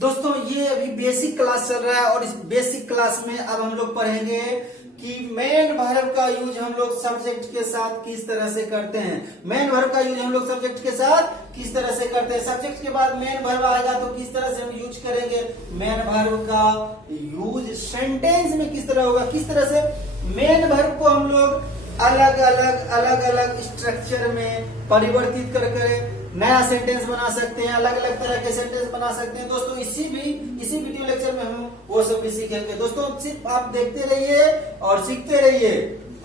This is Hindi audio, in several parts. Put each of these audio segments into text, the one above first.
दोस्तों ये अभी बेसिक क्लास चल रहा है और इस बेसिक क्लास में अब हम लोग पढ़ेंगे कि मेन वर्ब का यूज हम लोग सब्जेक्ट के साथ किस तरह से करते हैं। मेन वर्ब का यूज हम लोग सब्जेक्ट के साथ किस तरह से करते हैं। सब्जेक्ट के बाद मेन वर्ब आएगा तो किस तरह से हम यूज करेंगे। मेन वर्ब का यूज सेंटेंस में किस तरह होगा, किस तरह से मेन वर्ब को हम लोग अलग अलग स्ट्रक्चर में परिवर्तित कर नया सेंटेंस बना सकते हैं, अलग अलग तरह के सेंटेंस बना सकते हैं। दोस्तों इसी वीडियो लेक्चर में हम वो सब भी सीखेंगे। दोस्तों सिर्फ आप देखते रहिए और सीखते रहिए,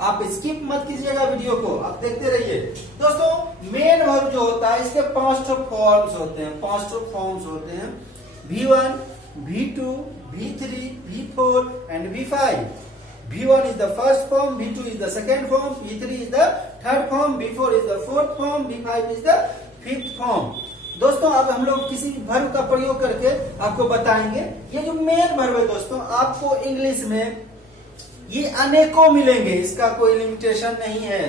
आप स्किप मत कीजिएगा वीडियो को, आप देखते रहिए। दोस्तों मेन वर्ब जो होता है इसके 5 फॉर्म्स होते हैं, 5 फॉर्म्स होते हैं। V1, V2, V3, V4 and V5। V1 is the first form, V2 is the second form, V3 is the third form, V4 is the fourth form, V5 is the fifth form। दोस्तों अब हम लोग किसी वर्ब का प्रयोग करके आपको बताएंगे। ये जो मेन वर्ब है दोस्तों आपको इंग्लिश में ये अनेकों मिलेंगे, इसका कोई लिमिटेशन नहीं है,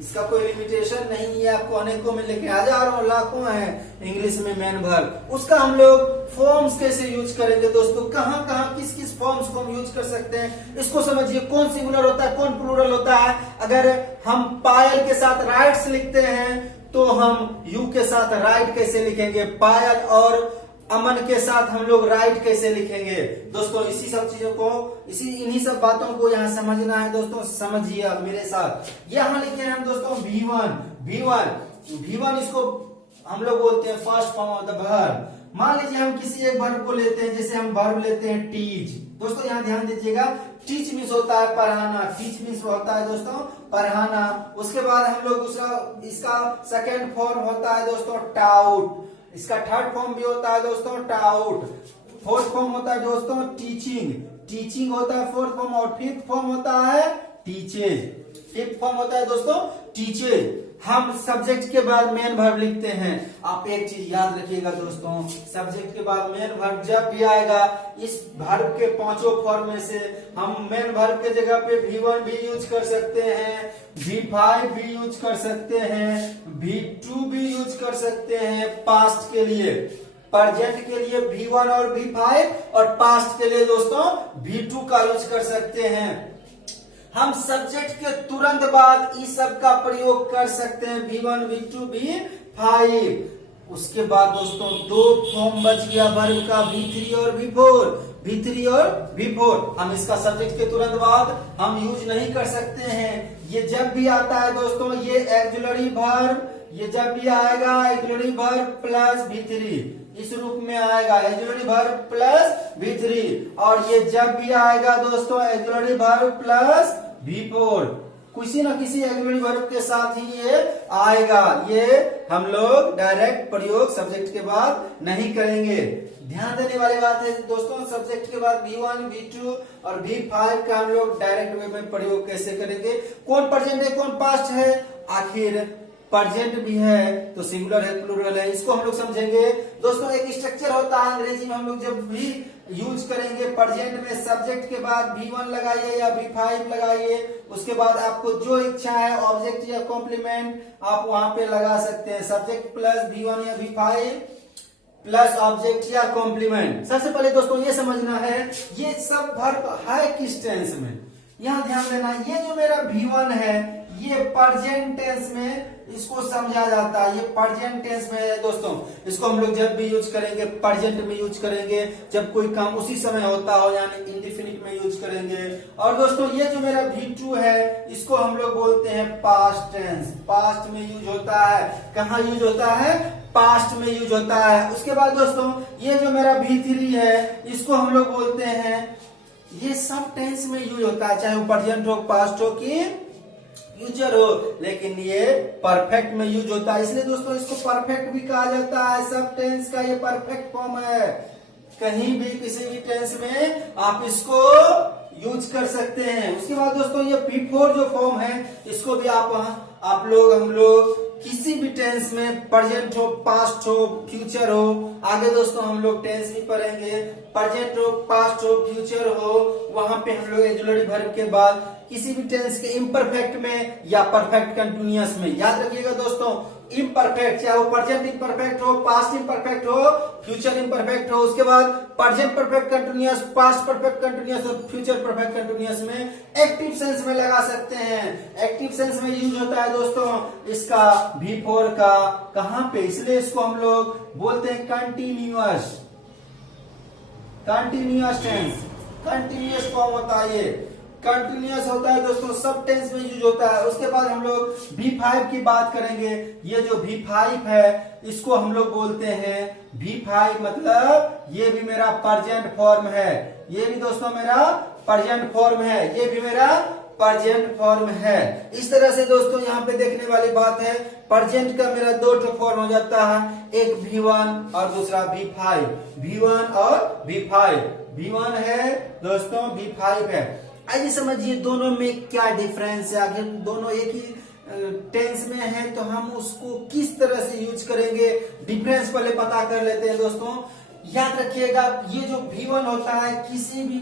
इसका कोई लिमिटेशन नहीं है, आपको अनेकों मिलेंगे, हजारों लाखों हैं इंग्लिश में मेन वर्ब। उसका हम लोग फॉर्म्स कैसे यूज करेंगे दोस्तों, कहाँ किस किस फॉर्म्स को हम यूज कर सकते हैं, इसको समझिए। कौन सिंगुलर होता है, कौन प्लूरल होता है। अगर हम पायल के साथ राइट्स लिखते हैं तो हम यू के साथ राइट कैसे लिखेंगे, पायल और अमन के साथ हम लोग राइट कैसे लिखेंगे। दोस्तों इसी सब चीजों को, इन्हीं सब बातों को यहाँ समझना है। दोस्तों समझिए आप मेरे साथ। यहाँ लिखे हैं हम दोस्तों V1 इसको हम लोग बोलते हैं first form of the verb. मान लीजिए हम किसी एक वर्ब को लेते हैं, जैसे हम वर्ब लेते हैं टीच। दोस्तों यहाँ ध्यान दीजिएगा, टीच मीन्स होता है पढ़ाना, टीच मीन्स होता है दोस्तों पढ़ाना। उसके बाद हम लोग दूसरा, इसका सेकेंड फॉर्म होता है दोस्तों टाउट, इसका थर्ड फॉर्म भी होता है दोस्तों टाउट, फोर्थ फॉर्म होता है दोस्तों टीचिंग होता है फोर्थ फॉर्म, और फिफ्थ फॉर्म होता है टीचेज, फिफ्थ फॉर्म होता है दोस्तों टीचेज। हम सब्जेक्ट के बाद मेन वर्ब लिखते हैं। आप एक चीज याद रखिएगा दोस्तों, सब्जेक्ट के बाद मेन वर्ब जब भी आएगा, इस वर्ब के 5 फॉर्म में से हम मेन वर्ब के जगह पे V1 भी यूज कर सकते हैं, V5 भी यूज कर सकते हैं, V2 भी यूज कर सकते हैं। पास्ट के लिए, प्रेजेंट के लिए V1 और V5, और पास्ट के लिए दोस्तों V2 का यूज कर सकते हैं। हम सब्जेक्ट के तुरंत बाद इस सब का प्रयोग कर सकते हैं, V1, V2, V5। उसके बाद दोस्तों 2 फॉर्म बच गया वर्ब का, V3 और V4। हम इसका सब्जेक्ट के तुरंत बाद हम यूज नहीं कर सकते हैं। ये जब भी आता है दोस्तों, ये एक्जुलरी वर्ब, ये जब भी आएगा एक्जुलरी वर्ब प्लस V3, इस रूप में आएगा एक्जुलरी वर्ब प्लस V3। और ये जब भी आएगा दोस्तों एक्जुलरी वर्ब प्लस V4, किसी न किसी एक्जुलरी वर्ब के साथ ही ये आएगा। ये हम लोग डायरेक्ट प्रयोग सब्जेक्ट के बाद नहीं करेंगे। ध्यान देने वाली बात है दोस्तों, सब्जेक्ट के बाद V1, V2 और V5 का हम लोग डायरेक्ट वे में प्रयोग कैसे करेंगे। कौन प्रेजेंट है, कौन पास्ट है, आखिर प्रेजेंट भी है तो सिंगुलर है प्लूरल है, इसको हम लोग समझेंगे। दोस्तों एक स्ट्रक्चर होता है अंग्रेजी में, हम लोग जब भी यूज करेंगे प्रेजेंट में सब्जेक्ट के बाद V1 लगाइए या V5 लगाइए, उसके बाद आपको जो इच्छा है ऑब्जेक्ट या कॉम्प्लीमेंट आप वहां पे लगा सकते हैं। सब्जेक्ट प्लस V1 या V5 प्लस ऑब्जेक्ट या कॉम्प्लीमेंट। सबसे पहले दोस्तों ये समझना है ये सब वर्ब है किस टेंस में, यहाँ ध्यान देना। ये जो मेरा V1 है ये प्रेजेंट टेंस में इसको समझा जाता है, ये प्रेजेंट टेंस में है दोस्तों। इसको हम लोग जब भी यूज करेंगे प्रेजेंट में यूज करेंगे, जब कोई काम उसी समय होता हो यानी इंडेफिनिट में यूज करेंगे। और दोस्तों ये जो मेरा V2 है इसको हम लोग बोलते हैं पास्ट टेंस, पास्ट में यूज होता है। कहाँ यूज होता है, पास्ट में यूज होता है। उसके बाद दोस्तों ये जो मेरा V3 है इसको हम लोग बोलते हैं, ये सब टेंस में यूज होता है, चाहे वो प्रेजेंट हो, पास्ट हो कि फ्यूचर हो, लेकिन ये परफेक्ट में यूज होता है। इसलिए दोस्तों इसको परफेक्ट भी कहा जाता है, सब टेंस का ये परफेक्ट फॉर्म है। कहीं भी किसी भी टेंस में आप इसको यूज कर सकते हैं। उसके बाद दोस्तों ये P4 जो फॉर्म है इसको भी आप लोग हम लोग किसी भी टेंस में, प्रेजेंट हो, पास्ट हो, फ्यूचर हो, आगे दोस्तों हम लोग टेंस भी पढ़ेंगे, प्रेजेंट हो, पास्ट हो, फ्यूचर हो, वहां पे हम लोग एक्जुलरी वर्ब के बाद किसी भी टेंस के इम्परफेक्ट में या परफेक्ट कंटिन्यूअस में, याद रखिएगा दोस्तों इम्परफेक्ट, चाहे वो प्रेजेंट इम्परफेक्ट हो, पास्ट इम्परफेक्ट हो, फ्यूचर इम्परफेक्ट हो, उसके बाद present perfect continuous, past perfect continuous और फ्यूचर परफेक्ट कंटिन्यूअस में एक्टिव सेंस में लगा सकते हैं। एक्टिव सेंस में यूज होता है दोस्तों इसका V4 का कहां पे, इसलिए इसको हम लोग बोलते हैं continuous, continuous tense, continuous form होता है, ये कंटिन्यूअस होता है दोस्तों, सब टेंस में यूज होता है। उसके बाद हम लोग V5 की बात करेंगे। ये जो V5 है इसको हम लोग बोलते हैं V5 मतलब ये भी मेरा प्रेजेंट फॉर्म है, ये भी दोस्तों मेरा प्रेजेंट फॉर्म है, ये भी मेरा प्रेजेंट फॉर्म है। इस तरह से दोस्तों यहाँ पे देखने वाली बात है, प्रेजेंट का मेरा दो फॉर्म हो जाता है, एक V1 और दूसरा V5, V1 और V5, V1 है दोस्तों, V5 है। आइए समझिए दोनों में क्या डिफरेंस है, आखिर दोनों एक ही टेंस में है तो हम उसको किस तरह से यूज करेंगे, डिफरेंस पहले पता कर लेते हैं दोस्तों। याद रखिएगा ये जो V1 होता है किसी भी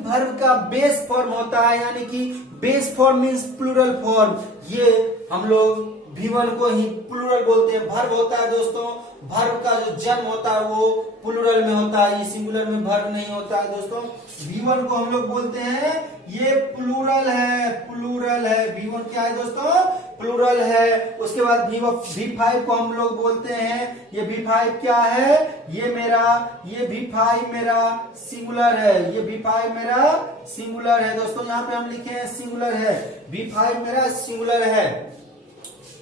वर्ब का बेस फॉर्म होता है, यानी कि base form means plural form. ये हम लोग V1 को ही प्लूरल बोलते हैं। वर्ब होता है दोस्तों, वर्ब का जो जन्म होता है वो प्लूरल में होता है, ये सिंगुलर में वर्ब नहीं होता है दोस्तों। V1 को हम लोग बोलते हैं ये प्लूरल है, प्लूरल है। V1 क्या है दोस्तों, प्लूरल है। उसके बाद V5 को हम लोग बोलते हैं, ये V5 क्या है, ये V5 मेरा सिंगुलर है, ये V5 मेरा सिंगुलर है दोस्तों। यहाँ पे हम लिखे हैं सिंगुलर है, V5 मेरा सिंगुलर है।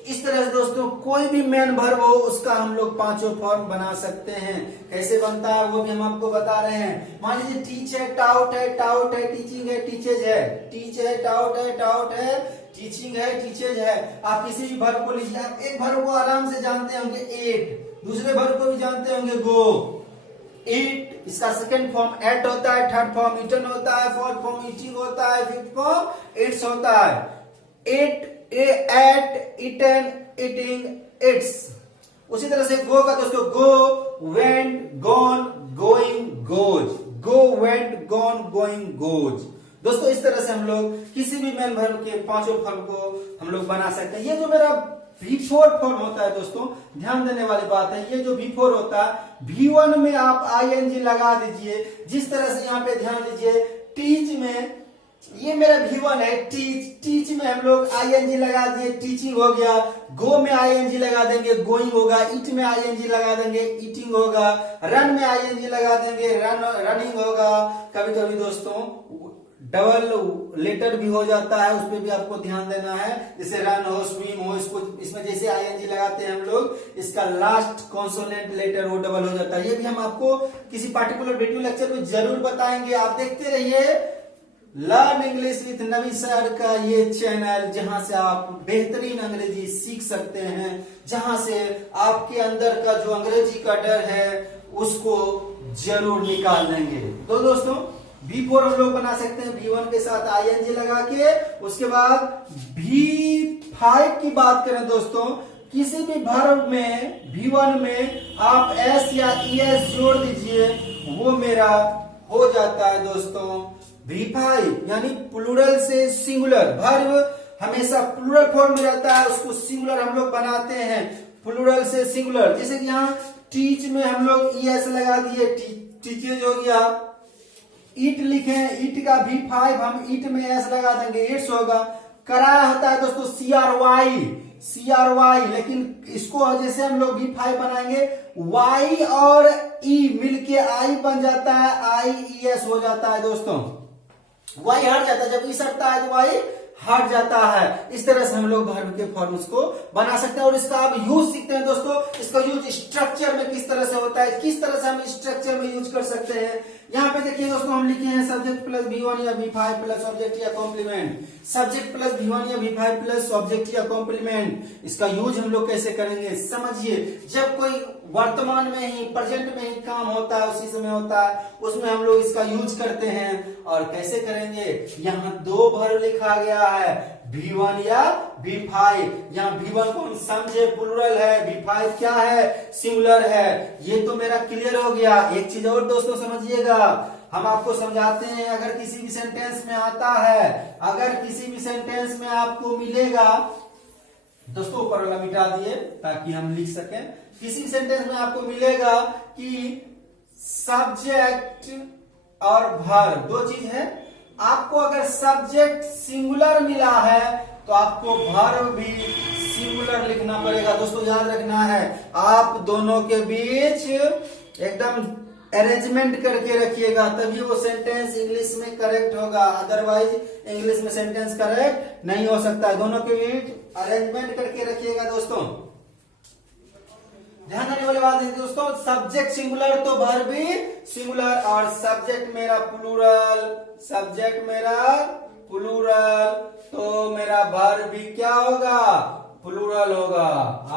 इस तरह से दोस्तों कोई भी मेन वर्ब हो उसका हम लोग पांचों फॉर्म बना सकते हैं। कैसे बनता है वो भी हम आपको बता रहे हैं। मान लीजिए टीच है, टाउट है, टाउट है, टीचिंग है, टीचेज है, टीच है, टाउट है, टाउट है, टीचिंग है, टीचेज है। आप किसी भी वर्ब को लीजिए, आप एक वर्ब को आराम से जानते होंगे एट, दूसरे वर्ब को भी जानते होंगे गो, ईट, इसका सेकंड फॉर्म एट होता है, थर्ड फॉर्म ईटन होता है, फोर्थ फॉर्म ईटिंग होता है, फिफ्थ फॉर्म इट्स होता है। Ate, ate, eaten, eating, eats. उसी तरह से गो का दोस्तों go, went, gone, going, goes, go, went, gone, going, goes. दोस्तों इस तरह से हम लोग किसी भी मेन वर्ब के पांचों फॉर्म को हम लोग बना सकते हैं। ये जो मेरा V4 फॉर्म होता है दोस्तों, ध्यान देने वाली बात है, ये जो V4 होता है V1 में आप ing लगा दीजिए। जिस तरह से यहाँ पे ध्यान दीजिए, टीच में ये मेरा V1 है, टीच, टीच में हम लोग ing लगा दिए, टीचिंग हो गया। गो में ing लगा देंगे, गोइंग होगा। ईट में ing लगा देंगे, ईटिंग होगा। रन में ing लगा देंगे, रनिंग होगा। कभी कभी दोस्तों डबल लेटर भी हो जाता है, उस पर भी आपको ध्यान देना है। जैसे रन हो, स्विम हो, इसमें जैसे ing लगाते हैं हम लोग, इसका लास्ट कॉन्सोनेंट लेटर वो डबल हो जाता है। ये भी हम आपको किसी पार्टिकुलर वीडियो लेक्चर में जरूर बताएंगे। आप देखते रहिए learn English with Navi sir का ये चैनल, जहां से आप बेहतरीन अंग्रेजी सीख सकते हैं, जहां से आपके अंदर का जो अंग्रेजी का डर है उसको जरूर निकाल देंगे। तो दोस्तों V4 हम लोग बना सकते हैं V1 के साथ ing लगा के। उसके बाद V5 की बात करें दोस्तों, किसी भी वर्ब में V1 में आप s या es जोड़ दीजिए, वो मेरा हो जाता है दोस्तों V5, यानी प्लूरल से सिंगुलर। वर्ब हमेशा प्लूरल फॉर्म में रहता है, उसको सिंगुलर हम लोग बनाते हैं, प्लूरल से सिंगुलर। जैसे कि यहाँ टीच में हम लोग es लगा दिए, टीचेज हो गया। ईट लिखे, ईट का V5 हम ईट में s लगा देंगे, इट्स होगा। कराया होता है दोस्तों CRY, लेकिन इसको जैसे हम लोग V5 बनाएंगे, Y और E मिलके I बन जाता है, IES हो जाता है दोस्तों। Y हट जाता है, जब ई सटता है तो Y हट जाता है। इस तरह से हम लोग वर्ब के फॉर्म्स को बना सकते हैं। और इसका आप यूज सीखते हैं दोस्तों, इसका यूज स्ट्रक्चर में किस तरह से होता है, किस तरह से हम स्ट्रक्चर में यूज कर सकते हैं। यहाँ पे देखिए दोस्तों, हम लिखे हैं सब्जेक्ट प्लस V1 या V5 प्लस ऑब्जेक्ट या कॉम्प्लीमेंट। सब्जेक्ट प्लस V1 या V5 प्लस ऑब्जेक्ट या कॉम्प्लीमेंट, इसका यूज हम लोग कैसे करेंगे समझिए। जब कोई वर्तमान में ही, प्रेजेंट में ही काम होता है, उसी समय होता है, उसमें हम लोग इसका यूज करते हैं। और कैसे करेंगे, यहाँ दो वर्ब लिखा गया है, V1 या V5। यहाँ V1 को हम समझे प्लूरल है, V5 क्या है, सिंगुलर है। ये तो मेरा क्लियर हो गया। एक चीज और दोस्तों समझिएगा, हम आपको समझाते हैं, अगर किसी भी सेंटेंस में आता है, अगर किसी भी सेंटेंस में आपको मिलेगा दोस्तों ऊपर वाला मिटा दिए ताकि हम लिख सकें। किसी सेंटेंस में आपको मिलेगा कि सब्जेक्ट और वर्ब दो चीज है। आपको अगर सब्जेक्ट सिंगुलर मिला है तो आपको वर्ब भी सिंगुलर लिखना पड़ेगा। दोस्तों याद रखना है, आप दोनों के बीच एकदम अरेंजमेंट करके रखिएगा, तभी वो सेंटेंस इंग्लिश में करेक्ट होगा, अदरवाइज इंग्लिश में सेंटेंस करेक्ट नहीं हो सकता है। दोनों के बीच अरेंजमेंट करके रखिएगा। दोस्तों ध्यान देने वाली बात है दोस्तों, सब्जेक्ट सिंगुलर तो वर्ब भी सिंगुलर, और सब्जेक्ट मेरा प्लूरल, सब्जेक्ट मेरा प्लूरल तो मेरा वर्ब भी क्या होगा, प्लूरल होगा।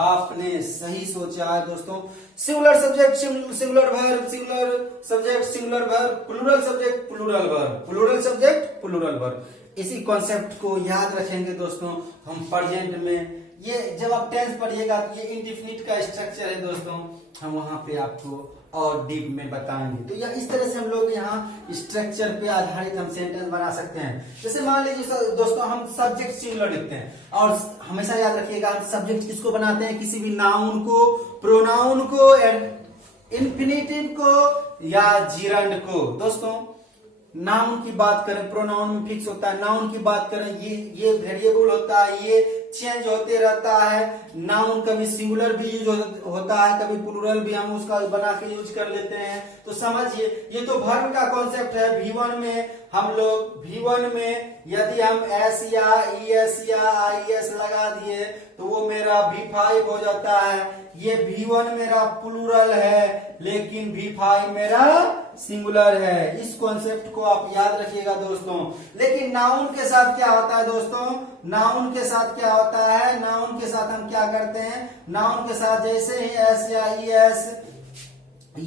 आपने सही सोचा है दोस्तों। Singular subject singular verb, singular subject singular verb, plural subject plural verb, plural subject plural verb. इसी कॉन्सेप्ट को याद रखेंगे दोस्तों। हम प्रेजेंट में ये जब आप टेंस पढ़िएगा तो ये इंडेफिनिट का स्ट्रक्चर है दोस्तों, हम वहां पे आपको और डीप में बताएंगे। तो या इस तरह से हम लोग यहाँ स्ट्रक्चर पे आधारित हम सेंटेंस बना सकते हैं। जैसे मान लीजिए दोस्तों हम सब्जेक्ट सिंगुलर लिखते हैं, और हमेशा याद रखिएगा हम सब्जेक्ट किसको बनाते हैं, किसी भी नाउन को, प्रोनाउन को, इंफिनिटिव को या जिरंड को। दोस्तों नाउन की बात करें, प्रोनाउन में फिक्स होता है। नाउन की बात करें, ये वेरिएबल होता है, ये चेंज होते रहता है। नाउन कभी सिंगुलर भी यूज होता है, कभी प्लूरल भी हम उसका बना के यूज कर लेते हैं। तो समझिए ये तो वर्ब का कॉन्सेप्ट है। V1 में हम लोग V1 में यदि हम S या ES या IS लगा दिए तो वो मेरा V5 हो जाता है। ये V1 मेरा प्लूरल है लेकिन V5 मेरा सिंगुलर है। इस कॉन्सेप्ट को आप याद रखिएगा दोस्तों। लेकिन नाउन के साथ क्या होता है दोस्तों, नाउन के साथ क्या होता है, नाउन के साथ हम क्या करते हैं, नाउन के साथ जैसे ही S या ES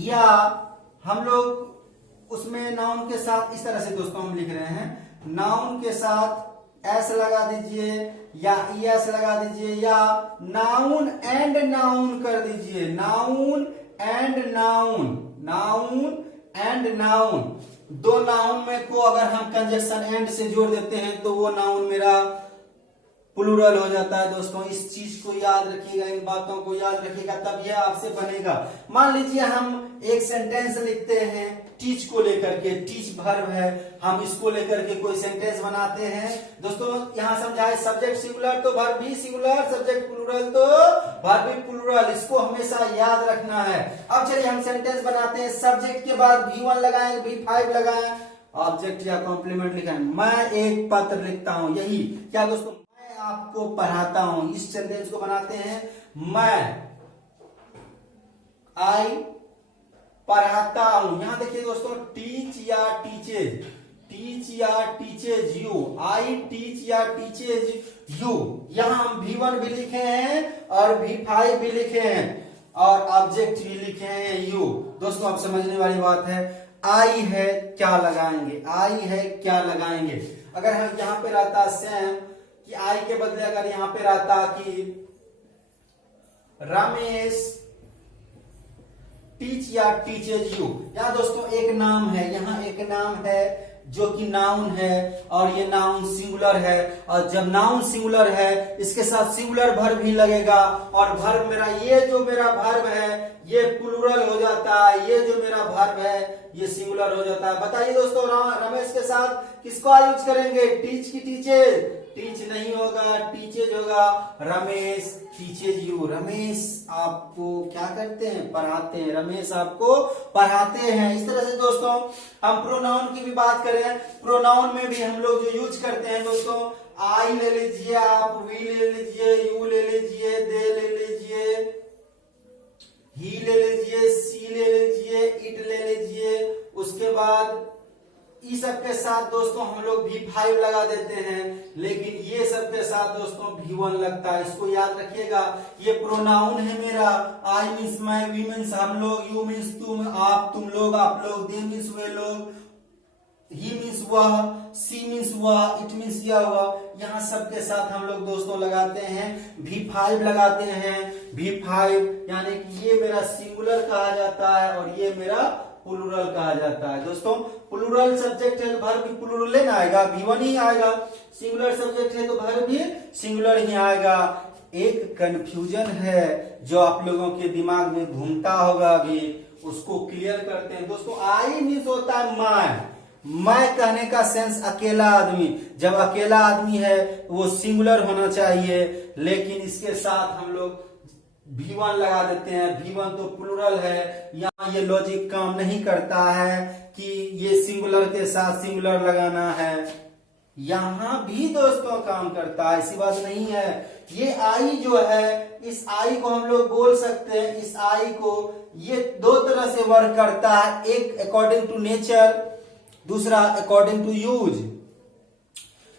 या हम लोग उसमें नाउन के साथ इस तरह से दोस्तों हम लिख रहे हैं, नाउन के साथ S लगा दीजिए या ES लगा दीजिए या नाउन एंड नाउन कर दीजिए, noun and noun, noun and noun. दो नाउन में को अगर हम कंजक्शन एंड से जोड़ देते हैं तो वो नाउन मेरा प्लूरल हो जाता है। दोस्तों इस चीज को याद रखिएगा, इन बातों को याद रखिएगा, तब यह आपसे बनेगा। मान लीजिए हम एक सेंटेंस लिखते हैं टीच को लेकर के, टीच वर्ब है, हम इसको लेकर के कोई सेंटेंस बनाते हैं। दोस्तों यहाँ समझाए सब्जेक्ट सिंगुलर तो वर्ब भी सिंगुलर, सब्जेक्ट प्लूरल तो वर्ब भी प्लूरल, इसको हमेशा याद रखना है। अब चलिए हम सेंटेंस बनाते हैं। सब्जेक्ट के बाद V1 लगाएं, V5 लगाएं, ऑब्जेक्ट या कॉम्प्लीमेंट लिखें। मैं एक पत्र लिखता हूं, यही क्या दोस्तों, आपको पढ़ाता हूं। इस सेंटेंस को बनाते हैं, मैं आई पढ़ाता हूं। यहां देखिए दोस्तों, टीच या टीचेज, टीच या टीचेज यू, आई टीच या टीचेज यू। यहां हम V1 भी लिखे हैं और V5 भी लिखे हैं और ऑब्जेक्ट भी लिखे हैं यू। दोस्तों आप समझने वाली बात है, आई है क्या लगाएंगे, आई है क्या लगाएंगे। अगर हम यहां पे रहता सेम कि आई के बदले अगर यहां पे रहता कि रमेश टीच या टीचेज यू। यहां दोस्तों एक नाम है, यहां एक नाम है जो कि नाउन है और ये नाउन सिंगुलर है, और जब नाउन सिंगुलर है इसके साथ सिंगुलर वर्ब भी लगेगा, और वर्ब मेरा ये जो मेरा वर्ब है ये प्लूरल हो जाता है, ये जो मेरा वर्ब है ये सिंगुलर हो जाता है। बताइए दोस्तों रमेश के साथ किसको यूज करेंगे, टीच की टीचेज, टीच नहीं होगा, टीचेज होगा। रमेश टीचेज यू, रमेश आपको क्या करते हैं, पढ़ाते हैं, रमेश आपको पढ़ाते हैं। इस तरह से दोस्तों हम प्रोनाउन की भी बात करें, प्रोनाउन में भी हम लोग जो यूज करते हैं दोस्तों, आई ले लीजिए आप, वी ले लीजिए, यू ले लीजिए, दे ले लीजिए, ही ले लीजिए, सी ले लीजिए, इट ले लीजिए। उसके बाद इस सब के साथ दोस्तों हम लोग V5 लगा देते हैं, लेकिन ये सब के साथ दोस्तों V1 लगता है। इसको याद रखिएगा, ये प्रोनाउन है मेरा। आई मीन्स मैं, वी मीन्स हम लोग, यू मीन्स तुम, आप तुम लोग, आप लोग, दे मीन्स वे लोग, ही मीन्स वह, सी मीन्स वह, इट मीन्स यह वह। यहाँ सबके साथ हम लोग दोस्तों लगाते हैं V5 लगाते हैं। V5 यानी कि ये मेरा सिंगुलर कहा जाता है और ये मेरा प्लूरल कहा जाता है। दोस्तों प्लूरल सब्जेक्ट है तो वर्ब भी प्लूरल ना आएगा, V1 ही आएगा। सिंगुलर सब्जेक्ट है तो वर्ब भी सिंगुलर ही आएगा। एक कंफ्यूजन है जो आप लोगों के दिमाग में घूमता होगा अभी, उसको क्लियर करते हैं दोस्तों। आई मीन्स होता है मैं कहने का सेंस अकेला आदमी। जब अकेला आदमी है वो सिंगुलर होना चाहिए, लेकिन इसके साथ हम लोग V1 लगा देते हैं। V1 तो प्लूरल है, यहाँ ये लॉजिक काम नहीं करता है कि ये सिंगुलर के साथ सिंगुलर लगाना है। यहाँ भी दोस्तों काम करता है, ऐसी बात नहीं है। ये आई जो है, इस आई को हम लोग बोल सकते हैं, इस आई को ये दो तरह से वर्क करता है, एक अकॉर्डिंग टू नेचर, दूसरा अकॉर्डिंग टू यूज।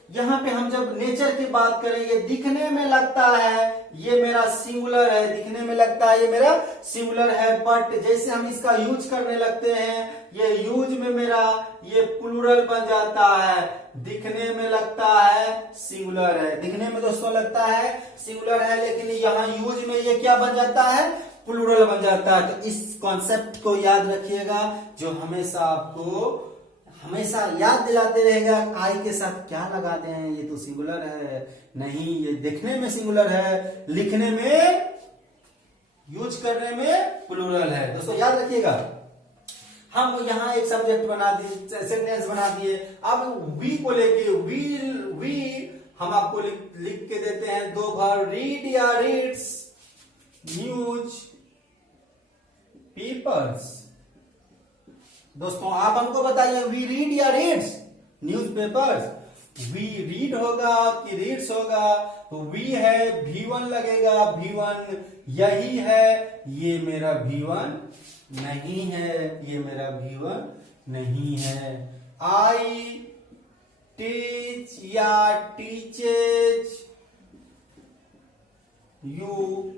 यहाँ पे हम जब नेचर की बात करें, ये दिखने में लगता है ये मेरा सिंगुलर है, दिखने में लगता है ये मेरा सिंगुलर है, बट जैसे हम इसका यूज करने लगते हैं, ये यूज में मेरा ये प्लूरल बन जाता है। दिखने में लगता है सिंगुलर है, दिखने में दोस्तों लगता है सिंगुलर है, लेकिन यहाँ यूज में ये क्या बन जाता है, प्लूरल बन जाता है। तो इस कॉन्सेप्ट को याद रखिएगा, जो हमेशा आपको हमेशा याद दिलाते रहेगा। आई के साथ क्या लगाते हैं, ये तो सिंगुलर है, नहीं ये देखने में सिंगुलर है, लिखने में यूज करने में प्लूरल है। दोस्तों याद रखिएगा। हम यहाँ एक सब्जेक्ट बना दिए, सेंटेंस बना दिए। अब वी को लेके वी हम आपको लिख के देते हैं दो बार, रीड या रीड्स न्यूज पेपर्स। दोस्तों आप हमको बताइए, वी रीड या रीड्स न्यूज़पेपर्स। वी रीड होगा कि रीड्स होगा, तो वी है, V1 लगेगा, V1 यही है, ये मेरा V1 नहीं है, ये मेरा V1 नहीं है। आई टीच या टीचेज यू,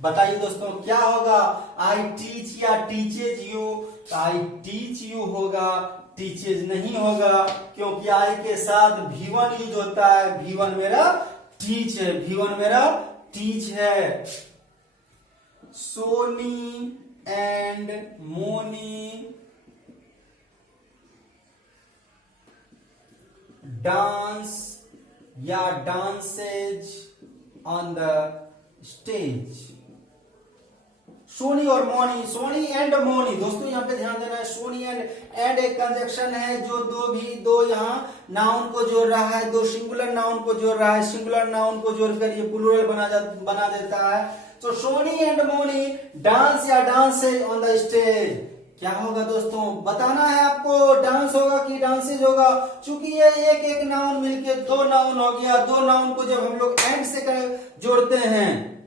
बताइए दोस्तों क्या होगा, आई टीच या teaches you. I teach you होगा, टीचेज नहीं होगा, क्योंकि आई के साथ V1 यूज होता है। V1 मेरा टीच है, V1 मेरा टीच है। सोनी एंड मोनी डांस या dances on the stage. Soni और मोनी, सोनी एंड मोनी। दोस्तों यहाँ पे ध्यान देना है, सोनी एंड एक कंजक्शन है जो दो यहाँ नाउन को जोड़ रहा है, दो सिंगुलर नाउन को जोड़ रहा है। सिंगुलर नाउन को जोड़कर ये प्लूरल बना देता है। तो सोनी एंड मोनी डांस या डांसेज ऑन द स्टेज। क्या होगा दोस्तों, बताना है आपको, डांस होगा कि डांसेज होगा। चूंकि ये एक एक नाउन मिलके दो नाउन हो गया, दो नाउन को जब हम लोग एंड से जोड़ते हैं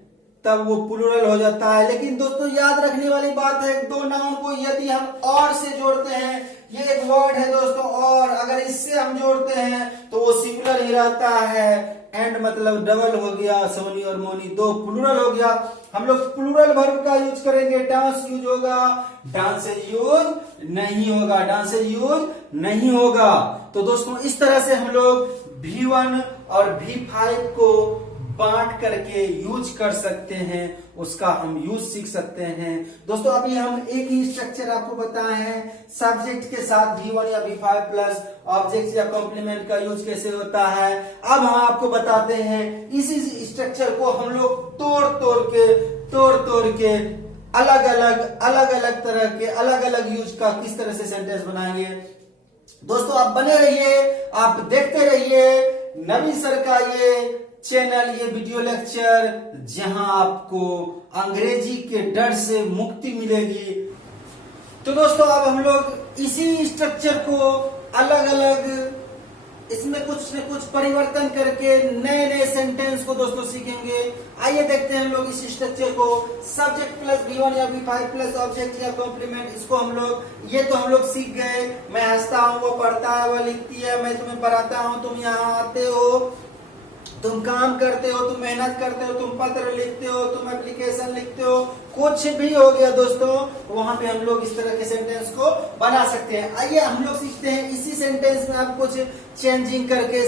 तब वो प्लूरल हो जाता है। लेकिन दोस्तों याद रखने वाली बात है, दो नाउन को यदि हम और से जोड़ते हैं, ये एक वर्ड है दोस्तों, और अगर इससे हम जोड़ते हैं तो वो सिंगुलर ही रहता है। एंड मतलब डबल हो गया, सोनी और मोनी दो प्लूरल हो गया। हम लोग प्लूरल वर्ब का यूज करेंगे, डांस यूज होगा, डांसेज यूज नहीं होगा, डांसेज यूज नहीं होगा। तो दोस्तों इस तरह से हम लोग V1 और V5 को बांट करके यूज कर सकते हैं, उसका हम यूज सीख सकते हैं। दोस्तों अभी हम एक ही स्ट्रक्चर आपको बताए हैं, सब्जेक्ट के साथ V1 या V5 प्लस ऑब्जेक्ट या कॉम्प्लीमेंट का यूज कैसे होता है। अब हम आपको बताते हैं इसी स्ट्रक्चर को हम लोग तोड़ तोड़ के अलग अलग तरह के अलग अलग यूज का किस तरह से सेंटेंस बनाएंगे। दोस्तों आप बने रहिए, आप देखते रहिए नवीन सर का ये चैनल, ये वीडियो लेक्चर, जहां आपको अंग्रेजी के डर से मुक्ति मिलेगी। तो दोस्तों अब हम लोग इसी स्ट्रक्चर को अलग अलग इसमें कुछ न कुछ परिवर्तन करके नए नए सेंटेंस को दोस्तों सीखेंगे। आइए देखते हैं हम लोग इस स्ट्रक्चर को। सब्जेक्ट प्लस V1 या V5 प्लस ऑब्जेक्ट या कॉम्प्लीमेंट, इसको हम लोग ये तो हम लोग सीख गए। मैं हंसता हूँ, वो पढ़ता है, वो लिखती है, मैं तुम्हें पढ़ाता हूँ, तुम यहाँ आते हो, तुम काम करते हो, तुम मेहनत करते हो, तुम पत्र लिखते हो, तुम एप्लीकेशन लिखते हो, कुछ भी हो गया दोस्तों, वहां पे हम लोग इस तरह के सेंटेंस को बना सकते हैं। आइए हम लोग सीखते हैं इसी सेंटेंस में आप कुछ चेंजिंग करके,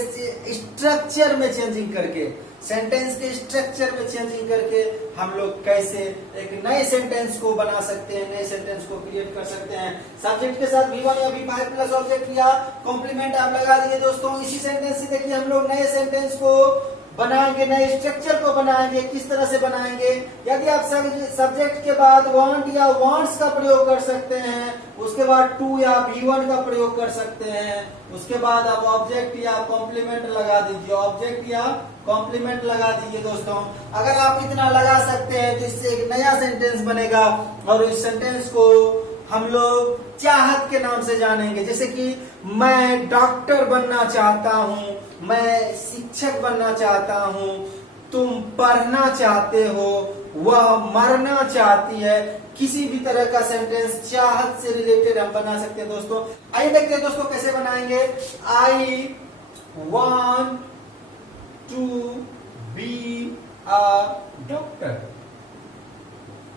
स्ट्रक्चर में चेंजिंग करके, सेंटेंस के स्ट्रक्चर में चेंजिंग करके हम लोग कैसे एक नए सेंटेंस को बना सकते हैं, नए सेंटेंस को क्रिएट कर सकते हैं। सब्जेक्ट के साथ V1 या V5 प्लस ऑब्जेक्ट या कॉम्प्लीमेंट आप लगा दिए दोस्तों। इसी सेंटेंस से देखिए हम लोग नए सेंटेंस को बनाएंगे, नए स्ट्रक्चर को बनाएंगे। किस तरह से बनाएंगे? यदि आप सब्जेक्ट के बाद वांट या वांट्स का प्रयोग कर सकते हैं, उसके बाद टू या V1 का प्रयोग कर सकते हैं, उसके बाद आप ऑब्जेक्ट या कॉम्प्लीमेंट लगा दीजिए, ऑब्जेक्ट या कॉम्प्लीमेंट लगा दीजिए। दोस्तों अगर आप इतना लगा सकते हैं तो इससे एक नया सेंटेंस बनेगा और इस सेंटेंस को हम लोग चाहत के नाम से जानेंगे। जैसे कि मैं डॉक्टर बनना चाहता हूँ, मैं शिक्षक बनना चाहता हूँ, तुम पढ़ना चाहते हो, वह मरना चाहती है। किसी भी तरह का सेंटेंस चाहत से रिलेटेड हम बना सकते हैं। दोस्तों आइए देखते हैं दोस्तों कैसे बनाएंगे। I want to be a doctor.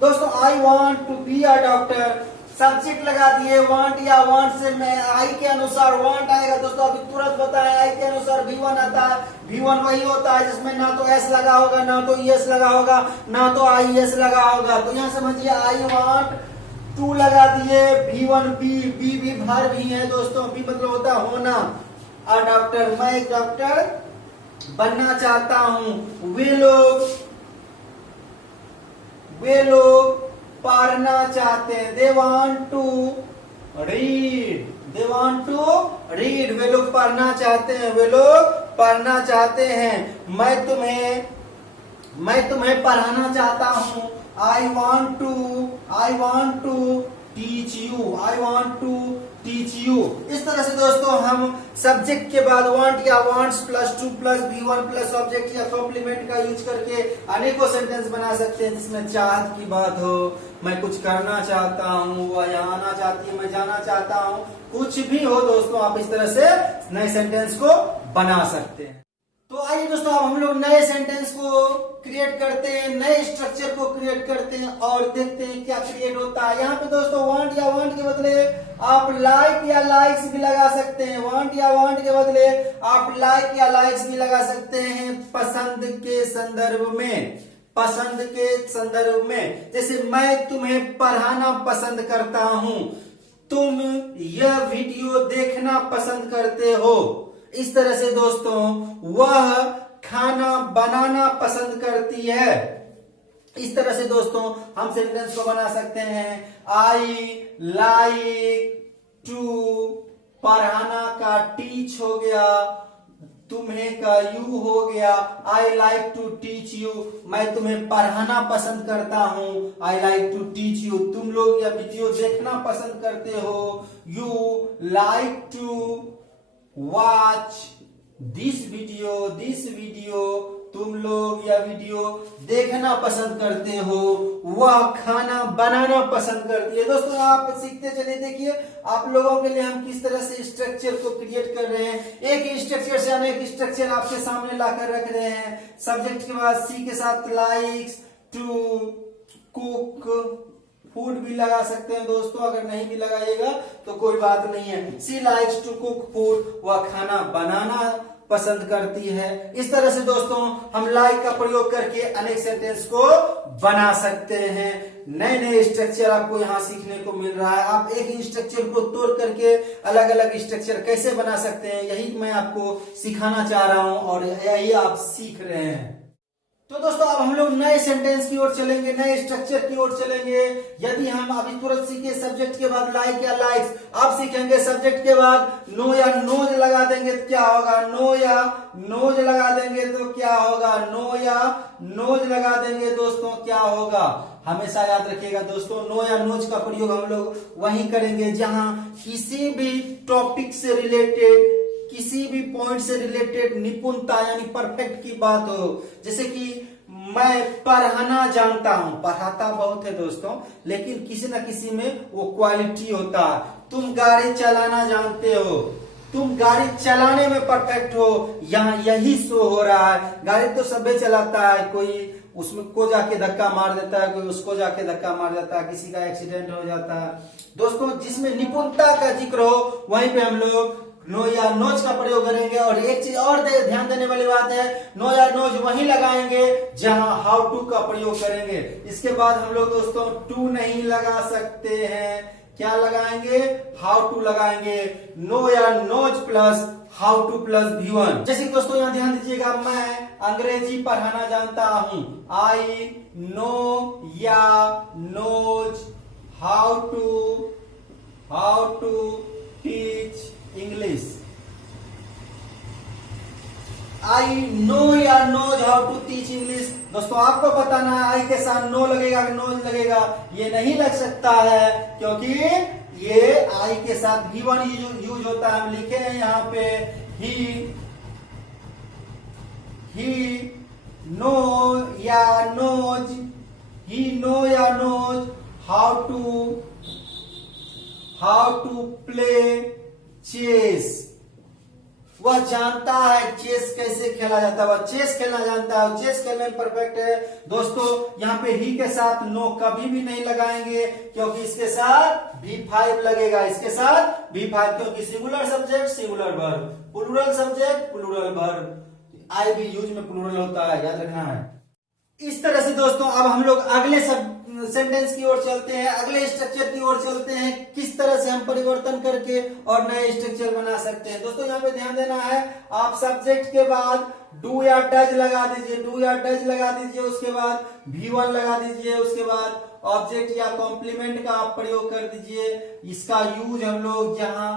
दोस्तों I want to be a doctor, subject लगा दिए, वांट या वांट से मैं आई के अनुसार वांट आएगा। दोस्तों अभी तुरंत बताएं, आई के अनुसार V1 आता है। V1 वही होता है जिसमें ना तो S लगा होगा, ना तो ES लगा होगा, ना तो IS लगा होगा। तो यहाँ समझिए आई वांट टू लगा दिए, V1 बी भी भर भी है दोस्तों। बी मतलब होता है होना। अ डॉक्टर, मैं एक डॉक्टर बनना चाहता हूँ। वे लोग पढ़ना चाहते हैं। They want to read, they want to read, वे लोग पढ़ना चाहते हैं, वे लोग पढ़ना चाहते हैं। मैं तुम्हें पढ़ाना चाहता हूँ। I want to teach you, I want to teach you. इस तरह से दोस्तों हम सब्जेक्ट के बाद वांट या wants plus two plus V1 plus object या कॉम्प्लीमेंट का यूज करके अनेकों सेंटेंस बना सकते हैं जिसमें चाहत की बात हो। मैं कुछ करना चाहता हूँ, वह यहाँ आना चाहती है, मैं जाना चाहता हूँ, कुछ भी हो दोस्तों आप इस तरह से नए सेंटेंस को बना सकते हैं। तो आइए दोस्तों अब हम लोग नए सेंटेंस को क्रिएट करते हैं, नए स्ट्रक्चर को क्रिएट करते हैं और देखते हैं क्या क्रिएट होता है। यहाँ पे दोस्तों वांट या वांट के बदले आप लाइक या लाइक्स भी लगा सकते हैं। वांट या वांट के बदले आप लाइक या लाइक्स भी लगा सकते हैं पसंद के संदर्भ में, पसंद के संदर्भ में। जैसे मैं तुम्हें पढ़ाना पसंद करता हूँ, तुम यह वीडियो देखना पसंद करते हो। इस तरह से दोस्तों वह खाना बनाना पसंद करती है। इस तरह से दोस्तों हम सेंटेंस को बना सकते हैं। आई लाइक टू, पढ़ाना का टीच हो गया, तुम्हें का यू हो गया। I like to teach you, मैं तुम्हें पढ़ाना पसंद करता हूँ। I like to teach you, तुम लोग यह वीडियो देखना पसंद करते हो। You like to watch this video, तुम लोग यह वीडियो देखना पसंद करते हो। वह खाना बनाना पसंद करती है। दोस्तों आप सीखते चले, देखिए आप लोगों के लिए हम किस तरह से स्ट्रक्चर को क्रिएट कर रहे हैं। एक ही स्ट्रक्चर से अनेक स्ट्रक्चर आपके सामने लाकर रख रहे हैं। सब्जेक्ट के बाद सी के साथ लाइक्स टू कुक, फूड भी लगा सकते हैं दोस्तों। अगर नहीं भी लगाइएगा तो कोई बात नहीं है। सी लाइक्स टू कुक फूड, वह खाना बनाना पसंद करती है। इस तरह से दोस्तों हम लाइक का प्रयोग करके अनेक सेंटेंस को बना सकते हैं। नए नए स्ट्रक्चर आपको यहाँ सीखने को मिल रहा है। आप एक ही स्ट्रक्चर को तोड़ करके अलग अलग स्ट्रक्चर कैसे बना सकते हैं, यही मैं आपको सिखाना चाह रहा हूँ और यही आप सीख रहे हैं। तो दोस्तों अब हम लोग नए सेंटेंस की ओर चलेंगे, नए स्ट्रक्चर की ओर चलेंगे। यदि हम अभी तुरंत सीखे सब्जेक्ट के बाद लाइक या लाइक्स, अब सीखेंगे सब्जेक्ट के बाद नो या नोज लगा देंगे तो क्या होगा। नो या नोज लगा देंगे तो क्या होगा। नो या नोज लगा देंगे दोस्तों क्या होगा। हमेशा याद रखिएगा दोस्तों, नो या नोज का प्रयोग हम लोग वहीं करेंगे जहां किसी भी टॉपिक से रिलेटेड, किसी भी पॉइंट से रिलेटेड निपुणता यानी परफेक्ट की बात हो। जैसे कि मैं पढ़ाना जानता हूं, पढ़ाता बहुत है दोस्तों, लेकिन किसी न किसी में वो क्वालिटी होता है। तुम गाड़ी चलाना जानते हो, तुम गाड़ी चलाने में परफेक्ट हो, यहाँ यही शो हो रहा है। गाड़ी तो सभी चलाता है, कोई उसमें को जाके धक्का मार देता है, कोई उसको जाके धक्का मार देता है, किसी का एक्सीडेंट हो जाता है। दोस्तों जिसमें निपुणता का जिक्र हो वहीं पे हम लोग नो या नोज का प्रयोग करेंगे। और एक चीज और ध्यान देने वाली बात है, नो या नोज वहीं लगाएंगे जहां हाउ टू का प्रयोग करेंगे। इसके बाद हम लोग दोस्तों टू नहीं लगा सकते हैं। क्या लगाएंगे, हाउ टू लगाएंगे। नो या knows plus how to plus V1। जैसे कि दोस्तों यहाँ ध्यान दीजिएगा, मैं अंग्रेजी पढ़ाना जानता हूं। आई नो या knows how to teach English. I know या knows how to teach English. दोस्तों आपको बताना है आई के साथ नो लगेगा कि नोज लगेगा। ये नहीं लग सकता है क्योंकि ये आई के साथ V1 यूज होता है। हम लिखे हैं यहाँ पे ही नो या नोज, ही नो या knows how to play chess. वह जानता है चेस कैसे खेला जाता है, वह चेस खेलना जानता है, चेस खेलने में परफेक्ट है। दोस्तों यहाँ पे ही के साथ नो कभी भी नहीं लगाएंगे क्योंकि इसके साथ V5 लगेगा, इसके साथ V5, क्योंकि singular subject singular verb, plural subject plural verb. I भी यूज में प्लूरल होता है, याद रखना है। इस तरह से दोस्तों अब हम लोग अगले सेंटेंस की ओर चलते हैं, अगले स्ट्रक्चर की ओर चलते हैं, किस तरह से हम परिवर्तन करके और नए स्ट्रक्चर बना सकते हैं। दोस्तों यहाँ पे ध्यान देना है, आप सब्जेक्ट के बाद डू या डज लगा दीजिए, डू या डज लगा दीजिए, उसके बाद V1 लगा दीजिए, उसके बाद ऑब्जेक्ट या कॉम्प्लीमेंट का आप प्रयोग कर दीजिए। इसका यूज हम लोग जहां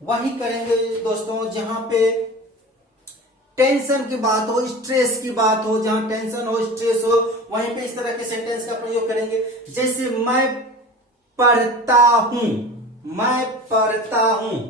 वही करेंगे दोस्तों जहां पे टेंशन की बात हो, स्ट्रेस की बात हो, जहां टेंशन हो, स्ट्रेस हो, वहीं पे इस तरह के सेंटेंस का प्रयोग करेंगे। जैसे मैं पढ़ता हूं, मैं पढ़ता हूं।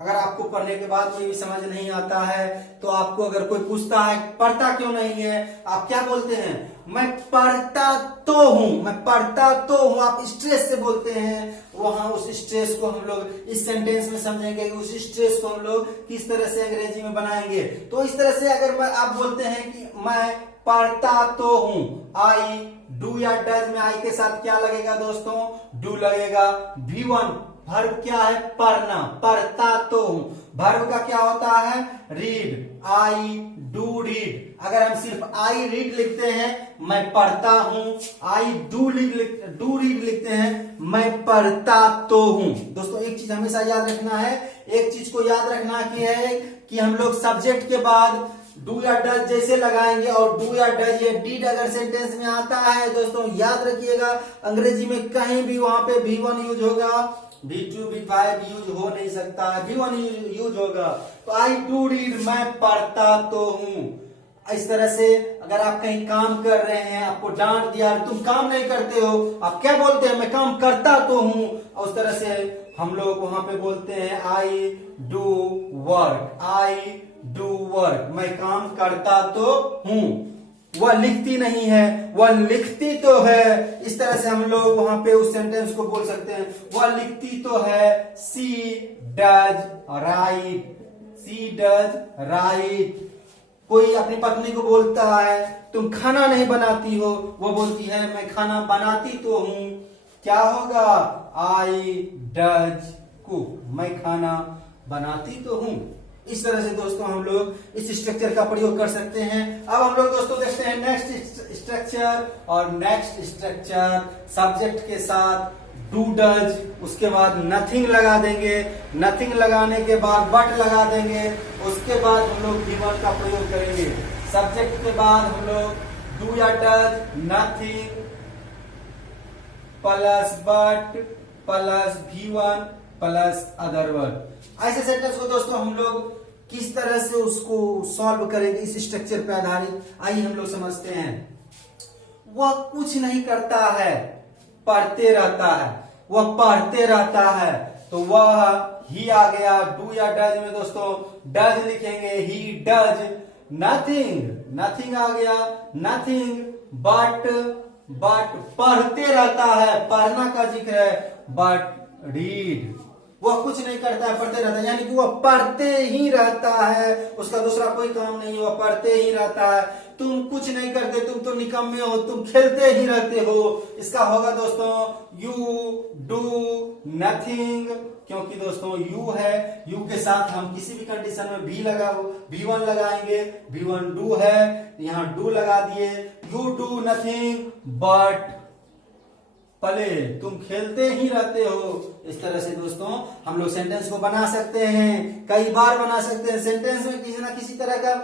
अगर आपको पढ़ने के बाद कोई भी समझ नहीं आता है तो आपको अगर कोई पूछता है पढ़ता क्यों नहीं है, आप क्या बोलते हैं, मैं पढ़ता तो हूं, मैं पढ़ता तो हूं। आप स्ट्रेस से बोलते हैं। वहां उस स्ट्रेस को हम लोग इस सेंटेंस में समझेंगे, उस स्ट्रेस को हम लोग किस तरह से अंग्रेजी में बनाएंगे। तो इस तरह से अगर आप बोलते हैं कि मैं पढ़ता तो हूं, आई डू या डज में आई के साथ क्या लगेगा दोस्तों, डू लगेगा। V1 वर्ब क्या है, पढ़ना, पढ़ता तो हूं। वर्ब का क्या होता है, रीड, आई डू रीड। अगर हम सिर्फ आई रीड लिखते हैं, मैं पढ़ता हूं, आई डू रीड लिखते हैं, मैं पढ़ता तो हूं। दोस्तों एक चीज हमेशा याद रखना है, एक चीज को याद रखना कि हम लोग सब्जेक्ट के बाद डू या डज जैसे लगाएंगे, और डू या डज या डीड अगर सेंटेंस में आता है दोस्तों याद रखिएगा, अंग्रेजी में कहीं भी वहां पे V1 यूज होगा, V2 V5 यूज हो नहीं सकता है, V1 यूज होगा। तो आई डू रीड, मैं पढ़ता तो हूं। इस तरह से अगर आप कहीं काम कर रहे हैं, आपको डांट दिया, तुम काम नहीं करते हो, आप क्या बोलते हैं, मैं काम करता तो हूं। और उस तरह से हम लोग वहां पे बोलते हैं I do work, I do work, मैं काम करता तो हूं। वह लिखती नहीं है, वह लिखती तो है। इस तरह से हम लोग वहां पे उस सेंटेंस को बोल सकते हैं, वह लिखती तो है, she does write, she does write. कोई अपनी पत्नी को बोलता है तुम खाना नहीं बनाती हो, वो बोलती है मैं खाना बनाती तो हूं। क्या होगा, आई डज कुक, मैं खाना बनाती तो हूं। इस तरह से दोस्तों हम लोग इस स्ट्रक्चर का प्रयोग कर सकते हैं। अब हम लोग दोस्तों देखते हैं नेक्स्ट स्ट्रक्चर, और नेक्स्ट स्ट्रक्चर सब्जेक्ट के साथ डू डज, उसके बाद नथिंग लगा देंगे, नथिंग लगाने के बाद बट लगा देंगे, उसके बाद हम लोग V1 का प्रयोग करेंगे। सब्जेक्ट के बाद हम लोग डू या does, nothing plus but plus V1 plus other word. ऐसे सेंटेंस को दोस्तों हम लोग किस तरह से उसको सॉल्व करेंगे इस स्ट्रक्चर पे आधारित, आइए हम लोग समझते हैं। वह कुछ नहीं करता है, पढ़ते रहता है, वह पढ़ते रहता है, तो वह ही आ गया। डू या डज में दोस्तों डज लिखेंगे, ही डज नथिंग, नथिंग आ गया, नथिंग बट पढ़ते रहता है, पढ़ना का जिक्र है, बट रीड। वह कुछ नहीं करता है, पढ़ते रहता है, यानी कि वह पढ़ते ही रहता है, उसका दूसरा कोई काम नहीं, वह पढ़ते ही रहता है। तुम कुछ नहीं करते, तुम तो निकम्मे हो, तुम खेलते ही रहते हो। इसका होगा दोस्तों यू डू नथिंग, क्योंकि दोस्तों यू है, यू के साथ हम किसी भी कंडीशन में V1 लगाएंगे, V1 डू है, यहाँ डू लगा दिए। You do nothing but play, तुम खेलते ही रहते हो। इस तरह से दोस्तों हम लोग सेंटेंस को बना सकते हैं, कई बार बना सकते हैं। सेंटेंस में किसी ना किसी तरह का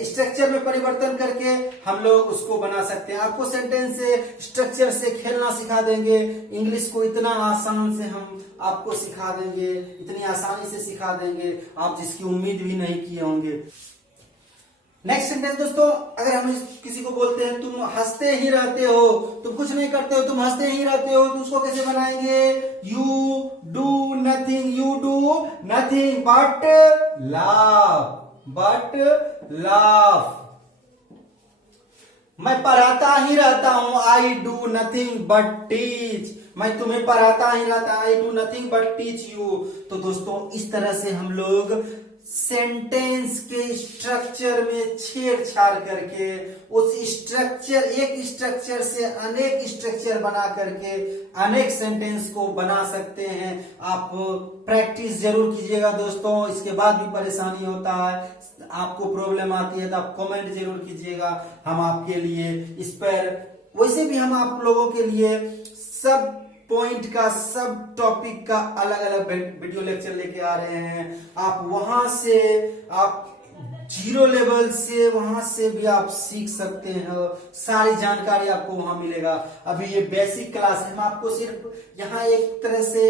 स्ट्रक्चर में परिवर्तन करके हम लोग उसको बना सकते हैं। आपको सेंटेंस से स्ट्रक्चर से खेलना सिखा देंगे। इंग्लिश को इतना आसान से हम आपको सिखा देंगे, इतनी आसानी से सिखा देंगे, आप जिसकी उम्मीद भी नहीं किए होंगे। नेक्स्ट सेंटेंस दोस्तों, अगर हम किसी को बोलते हैं तुम हंसते ही रहते हो, तुम कुछ नहीं करते हो, तुम हंसते ही रहते हो, तो उसको कैसे बनाएंगे? You do nothing, you do nothing but laugh. मैं पढ़ाता ही रहता हूं, I do nothing but teach. मैं तुम्हें पढ़ाता ही रहता, I do nothing but teach you. तो दोस्तों इस तरह से हम लोग सेंटेंस के स्ट्रक्चर में छेड़छाड़ करके उस स्ट्रक्चर, एक स्ट्रक्चर से अनेक स्ट्रक्चर बना करके अनेक सेंटेंस को बना सकते हैं। आप प्रैक्टिस जरूर कीजिएगा दोस्तों, इसके बाद भी परेशानी होता है, आपको प्रॉब्लम आती है तो आप कमेंट जरूर कीजिएगा, हम आपके लिए इस पर, वैसे भी हम आप लोगों के लिए सब पॉइंट का, सब टॉपिक का अलग अलग वीडियो लेक्चर लेके आ रहे हैं। आप वहां से, आप जीरो लेवल से वहां से भी आप सीख सकते हैं, सारी जानकारी आपको वहां मिलेगा। अभी ये बेसिक क्लास है, हम आपको सिर्फ यहाँ एक तरह से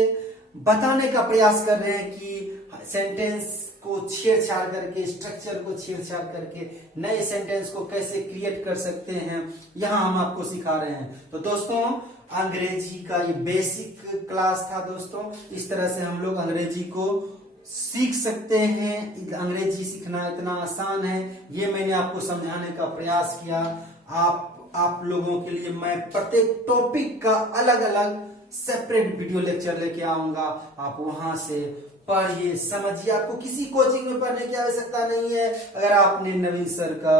बताने का प्रयास कर रहे हैं कि सेंटेंस को छेड़छाड़ करके, स्ट्रक्चर को छेड़छाड़ करके नए सेंटेंस को कैसे क्रिएट कर सकते हैं, यहाँ हम आपको सिखा रहे हैं। तो दोस्तों अंग्रेजी का ये बेसिक क्लास था दोस्तों, इस तरह से हम लोग अंग्रेजी को सीख सकते हैं। अंग्रेजी सीखना इतना आसान है, ये मैंने आपको समझाने का प्रयास किया। आप लोगों के लिए मैं प्रत्येक टॉपिक का अलग अलग सेपरेट वीडियो लेक्चर लेके आऊंगा, आप वहां से पढ़िए, समझिए। आपको किसी कोचिंग में पढ़ने की आवश्यकता नहीं है। अगर आपने नवीन सर का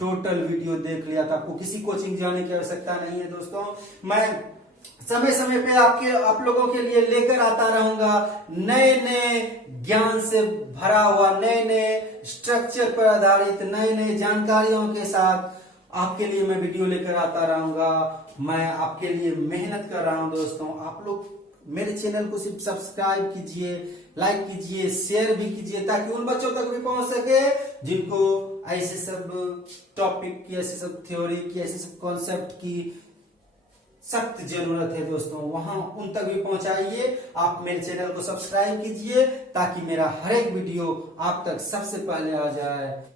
टोटल वीडियो देख लिया तो आपको किसी कोचिंग जाने की आवश्यकता नहीं है दोस्तों। मैं समय समय पे आप लोगों के लिए लेकर आता रहूंगा नए नए ज्ञान से भरा हुआ, नए नए स्ट्रक्चर पर आधारित नए नए जानकारियों के साथ आपके लिए मैं वीडियो लेकर आता रहूंगा। मैं आपके लिए मेहनत कर रहा हूं दोस्तों। आप लोग मेरे चैनल को सिर्फ सब्सक्राइब कीजिए, लाइक कीजिए, शेयर भी कीजिए, ताकि उन बच्चों तक भी पहुंच सके जिनको ऐसे सब टॉपिक की, ऐसे सब थ्योरी की, ऐसे सब कॉन्सेप्ट की सख्त जरूरत है दोस्तों। वहां उन तक भी पहुंचाइए। आप मेरे चैनल को सब्सक्राइब कीजिए ताकि मेरा हर एक वीडियो आप तक सबसे पहले आ जाए।